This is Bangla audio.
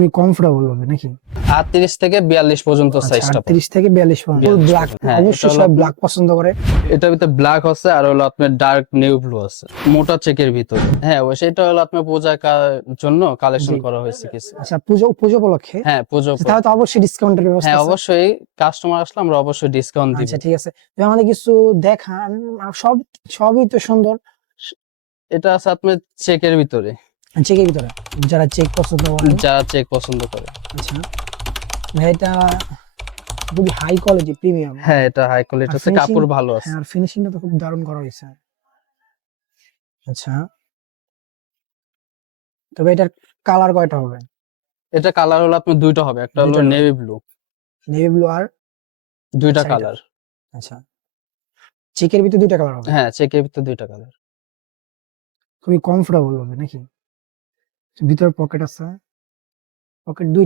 খুবই কমফোর্টেবল হবে নাকি? আটত্রিশ থেকে বিয়াল্লিশ পর্যন্ত সাইজটা আটত্রিশ থেকে বিয়াল্লিশ পর্যন্ত। 42 ব্ল্যাক অবশ্যই সবাই ব্ল্যাক পছন্দ করে। এটার ভিতরে ব্ল্যাক আছে আর হলো আপনার ডার্ক নিউ ব্লু আছে। মোটা চেকের ভিতরে। হ্যাঁ অবশ্যই এটা হলো আপনার পূজার জন্য কালেকশন করা হয়েছে কিছু। আচ্ছা পুজো পুজো উপলক্ষে? হ্যাঁ পুজো তাহলে তো অবশ্যই ডিসকাউন্টের ব্যবস্থা হ্যাঁ অবশ্যই কাস্টমার আসলে আমরা অবশ্যই ডিসকাউন্ট দিব। আচ্ছা ঠিক আছে। তুমি আমাদের কিছু দেখান সব সবই তো সুন্দর। এটা আছে আপনার চেকের ভিতরে। চেকের ভিতরে? যারা চেক পছন্দ করে। যারা চেক পছন্দ করে। আচ্ছা। ভাই এটা খুবই হাই কোয়ালিটি প্রিমিয়াম হ্যাঁ এটা হাই কোয়ালিটি আছে কাপড় ভালো আছে। হ্যাঁ আর ফিনিশিংটা তো খুব দারুণ করা হয়েছে। আচ্ছা। তবে এটার কালার কয়টা হবে? এটা কালার হলো আপনার দুইটা হবে একটা হলো নেভি ব্লু নেভি ব্লু আর দুইটা কালার আচ্ছা। চেকের ভিতরে দুইটা কালার হবে? হ্যাঁ চেকের ভিতরে দুইটা কালার খুবই কমফোর্টেবল হবে নাকি? ভিতরে পকেট আছে। পকেট দুই